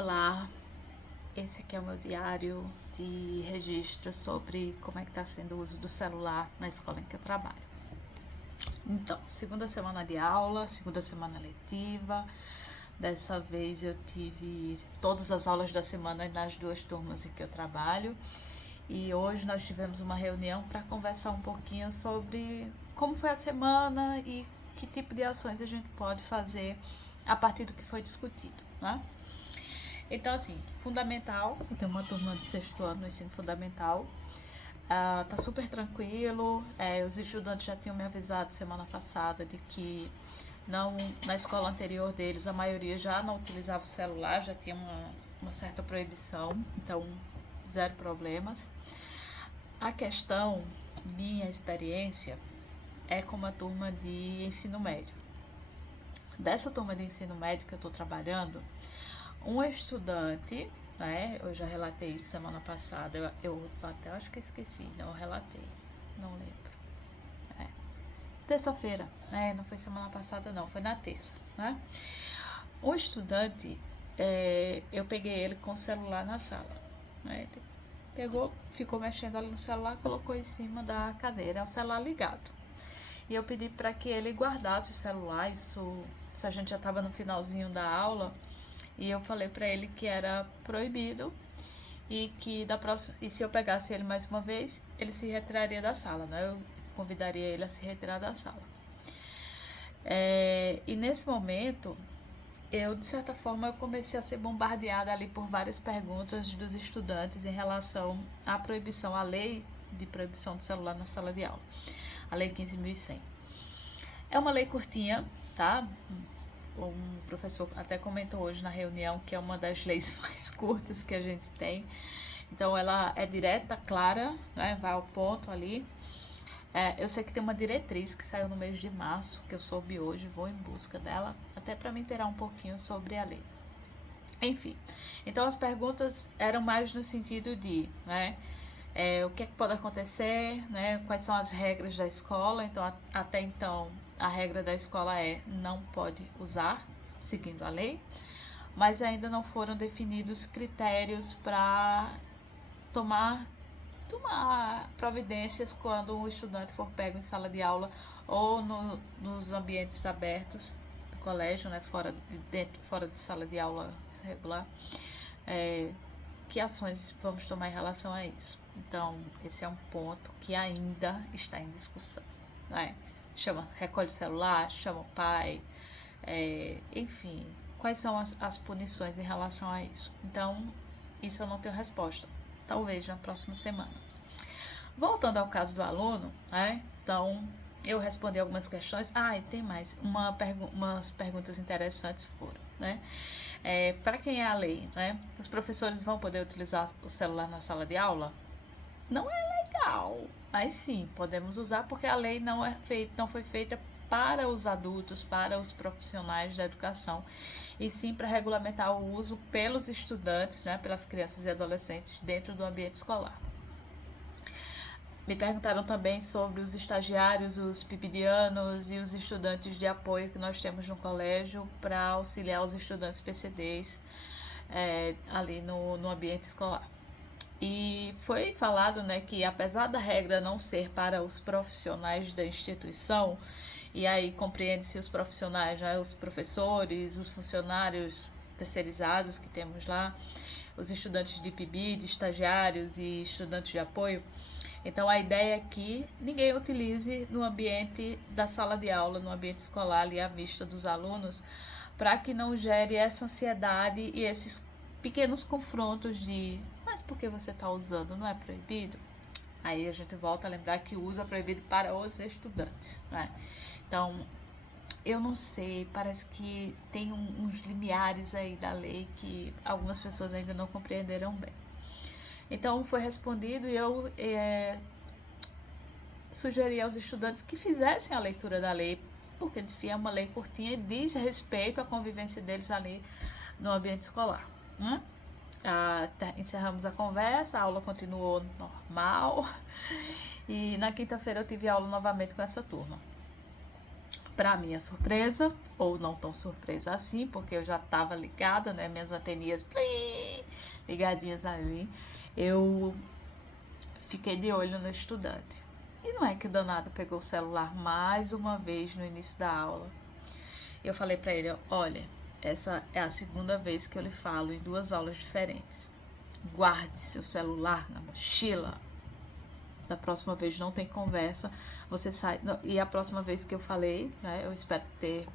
Olá, esse aqui é o meu diário de registro sobre como é que está sendo o uso do celular na escola em que eu trabalho. Então, segunda semana de aula, segunda semana letiva. Dessa vez eu tive todas as aulas da semana nas duas turmas em que eu trabalho. E hoje nós tivemos uma reunião para conversar um pouquinho sobre como foi a semana e que tipo de ações a gente pode fazer a partir do que foi discutido, né? Então, assim, fundamental, eu tenho uma turma de sexto ano no ensino fundamental, tá super tranquilo, os estudantes já tinham me avisado semana passada de que não, na escola anterior deles a maioria já não utilizava o celular, já tinha uma certa proibição, então zero problemas. A questão, minha experiência, é com uma turma de ensino médio. Dessa turma de ensino médio que eu estou trabalhando, um estudante, né, eu já relatei isso semana passada, eu até acho que esqueci, não relatei, não lembro. Terça-feira, né, não foi semana passada não, foi na terça, né. Um estudante, eu peguei ele com o celular na sala, né, ele pegou, ficou mexendo ali no celular, colocou em cima da cadeira, o celular ligado. E eu pedi para que ele guardasse o celular, isso a gente já estava no finalzinho da aula, e eu falei para ele que era proibido e que da próxima, e se eu pegasse ele mais uma vez, ele se retiraria da sala, né? Eu convidaria ele a se retirar da sala. E nesse momento, eu de certa forma eu comecei a ser bombardeada ali por várias perguntas dos estudantes em relação à proibição, à lei de proibição do celular na sala de aula, a lei 15.100. É uma lei curtinha, tá? Um professor até comentou hoje na reunião que é uma das leis mais curtas que a gente tem. Então ela é direta, clara, né? Vai ao ponto ali. Eu sei que tem uma diretriz que saiu no mês de março, que eu soube hoje, vou em busca dela, até para me inteirar um pouquinho sobre a lei. Enfim, então as perguntas eram mais no sentido de, né, o que é que pode acontecer, né, quais são as regras da escola. Então, até então, a regra da escola é não pode usar, seguindo a lei, mas ainda não foram definidos critérios para tomar providências quando o estudante for pego em sala de aula ou nos ambientes abertos do colégio, né, fora de sala de aula regular. Que ações vamos tomar em relação a isso? Então, esse é um ponto que ainda está em discussão, né? Recolhe o celular, chama o pai, enfim, quais são as punições em relação a isso? Então, isso eu não tenho resposta, talvez na próxima semana. Voltando ao caso do aluno, né? Então, eu respondi algumas questões. E tem mais, umas perguntas interessantes foram, né? Para quem é a lei, né? Os professores vão poder utilizar o celular na sala de aula? Não é legal, mas sim, podemos usar porque a lei não foi feita para os adultos, para os profissionais da educação, e sim para regulamentar o uso pelos estudantes, né, pelas crianças e adolescentes dentro do ambiente escolar. Me perguntaram também sobre os estagiários, os pipidianos e os estudantes de apoio que nós temos no colégio para auxiliar os estudantes PCDs ali no ambiente escolar. E foi falado, né, que apesar da regra não ser para os profissionais da instituição, e aí compreende-se os profissionais, né, os professores, os funcionários terceirizados que temos lá, os estudantes de PIBI, de estagiários e estudantes de apoio. Então a ideia é que ninguém utilize no ambiente da sala de aula, no ambiente escolar, ali à vista dos alunos, para que não gere essa ansiedade e esses pequenos confrontos de mas por que você está usando? Não é proibido? Aí a gente volta a lembrar que o uso é proibido para os estudantes, né? Então, eu não sei, parece que tem uns limiares aí da lei que algumas pessoas ainda não compreenderam bem. Então foi respondido e eu sugeri aos estudantes que fizessem a leitura da lei, porque enfim é uma lei curtinha e diz respeito à convivência deles ali no ambiente escolar, né? Encerramos a conversa, a aula continuou normal e na quinta-feira eu tive aula novamente com essa turma. Para minha surpresa, ou não tão surpresa assim, porque eu já estava ligada, né? Minhas anteninhas ligadinhas ali. Eu fiquei de olho no estudante. E não é que o danado pegou o celular mais uma vez no início da aula. Eu falei para ele, olha, essa é a segunda vez que eu lhe falo em 2 aulas diferentes. Guarde seu celular na mochila. Da próxima vez não tem conversa, você sai. E a próxima vez que eu falei, né, eu espero ter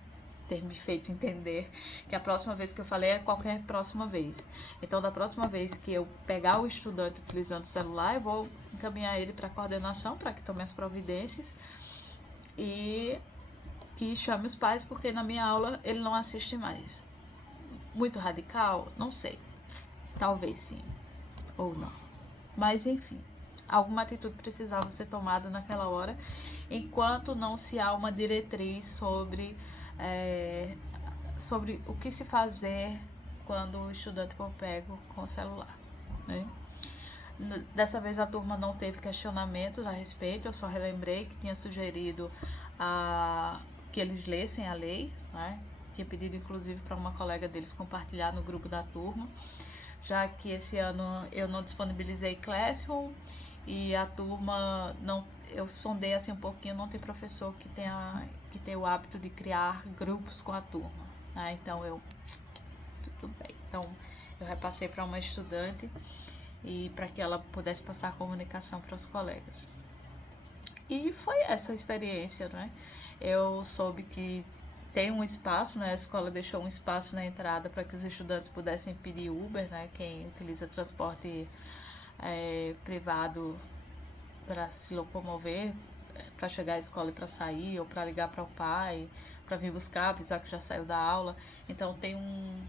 me feito entender que a próxima vez que eu falei é qualquer próxima vez. Então, da próxima vez que eu pegar o estudante utilizando o celular, eu vou encaminhar ele para a coordenação, para que tome as providências e que chame os pais, porque na minha aula ele não assiste mais. Muito radical? Não sei. Talvez sim, ou não. Mas, enfim. Alguma atitude precisava ser tomada naquela hora, enquanto não se há uma diretriz sobre o que se fazer quando o estudante for pego com o celular, né? Dessa vez a turma não teve questionamentos a respeito, eu só relembrei que tinha sugerido que eles lessem a lei, né? Tinha pedido inclusive para uma colega deles compartilhar no grupo da turma, já que esse ano eu não disponibilizei Classroom e a turma não, eu sondei assim um pouquinho, não tem professor que tenha o hábito de criar grupos com a turma, né? Então tudo bem. Então eu repassei para uma estudante e para que ela pudesse passar a comunicação para os colegas. E foi essa a experiência, né? Eu soube que tem um espaço, né? A escola deixou um espaço na entrada para que os estudantes pudessem pedir Uber, né? Quem utiliza transporte privado para se locomover, para chegar à escola e para sair, ou para ligar para o pai, para vir buscar, avisar que já saiu da aula. Então tem um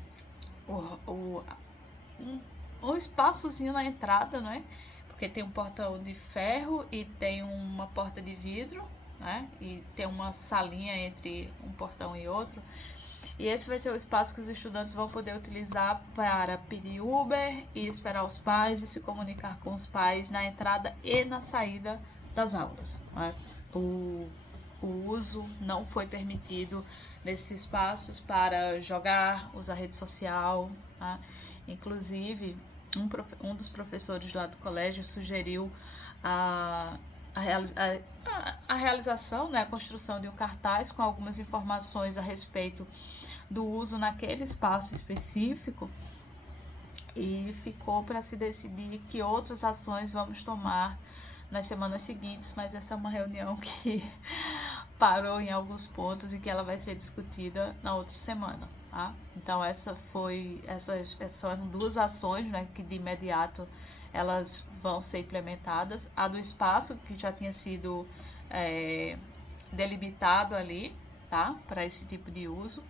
espaçozinho na entrada, né? Porque tem um portão de ferro e tem uma porta de vidro, né? E tem uma salinha entre um portão e outro. E esse vai ser o espaço que os estudantes vão poder utilizar para pedir Uber e esperar os pais e se comunicar com os pais na entrada e na saída das aulas, né? O uso não foi permitido nesses espaços para jogar, usar rede social, tá? Inclusive, um dos professores lá do colégio sugeriu a realização, né, a construção de um cartaz com algumas informações a respeito do uso naquele espaço específico, e ficou para se decidir que outras ações vamos tomar nas semanas seguintes, mas essa é uma reunião que parou em alguns pontos e que ela vai ser discutida na outra semana, tá? Então essas são 2 ações, né, que de imediato elas vão ser implementadas. A do espaço, que já tinha sido delimitado ali, tá, para esse tipo de uso,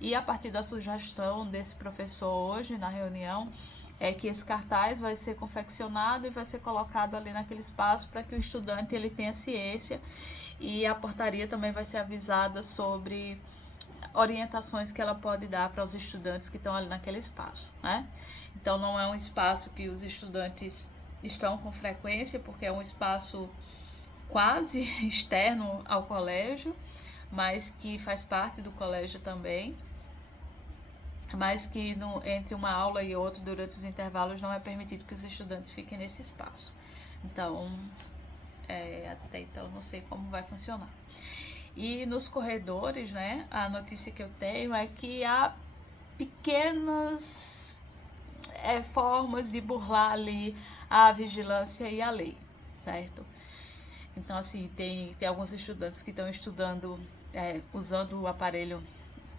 e a partir da sugestão desse professor hoje na reunião, é que esse cartaz vai ser confeccionado e vai ser colocado ali naquele espaço para que o estudante ele tenha ciência, e a portaria também vai ser avisada sobre orientações que ela pode dar para os estudantes que estão ali naquele espaço, né? Então não é um espaço que os estudantes estão com frequência, porque é um espaço quase externo ao colégio, mas que faz parte do colégio também, mas que entre uma aula e outra, durante os intervalos, não é permitido que os estudantes fiquem nesse espaço. Então, até então, não sei como vai funcionar. E nos corredores, né, a notícia que eu tenho é que há pequenas formas de burlar ali a vigilância e a lei, certo? Então, assim, tem alguns estudantes que estão estudando usando o aparelho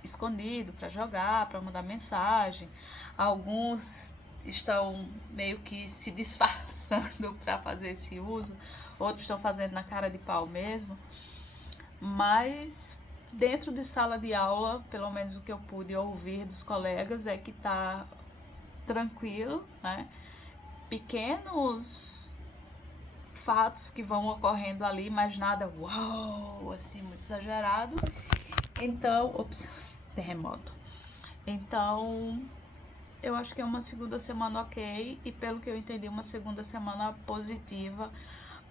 escondido para jogar, para mandar mensagem. Alguns estão meio que se disfarçando para fazer esse uso, outros estão fazendo na cara de pau mesmo. Mas dentro de sala de aula, pelo menos o que eu pude ouvir dos colegas é que tá tranquilo, né? Pequenos fatos que vão ocorrendo ali, mas nada uau, assim, muito exagerado. Então, terremoto. Então, eu acho que é uma segunda semana ok, e pelo que eu entendi, uma segunda semana positiva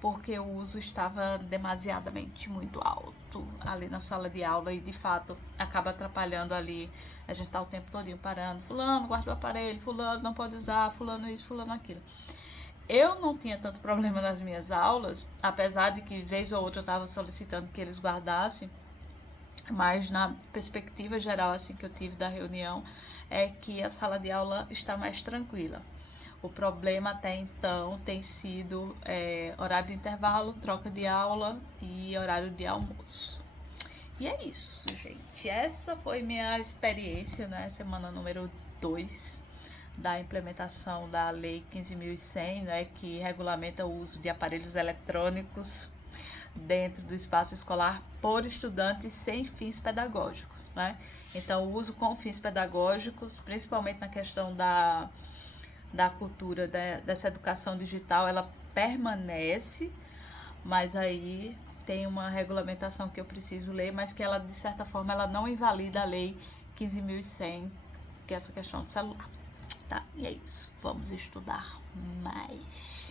porque o uso estava demasiadamente muito alto ali na sala de aula e de fato acaba atrapalhando ali. A gente tá o tempo todinho parando, fulano guarda o aparelho, fulano não pode usar, fulano isso, fulano aquilo. Eu não tinha tanto problema nas minhas aulas, apesar de que vez ou outra eu estava solicitando que eles guardassem, mas na perspectiva geral assim que eu tive da reunião é que a sala de aula está mais tranquila. O problema até então tem sido horário de intervalo, troca de aula e horário de almoço. E é isso, gente. Essa foi minha experiência, né? Semana número 2 da implementação da Lei 15.100, né? Que regulamenta o uso de aparelhos eletrônicos dentro do espaço escolar por estudantes sem fins pedagógicos, né? Então, o uso com fins pedagógicos, principalmente na questão da cultura, dessa educação digital, ela permanece, mas aí tem uma regulamentação que eu preciso ler, mas que ela, de certa forma, ela não invalida a Lei 15.100, que é essa questão do celular, tá? E é isso, vamos estudar mais.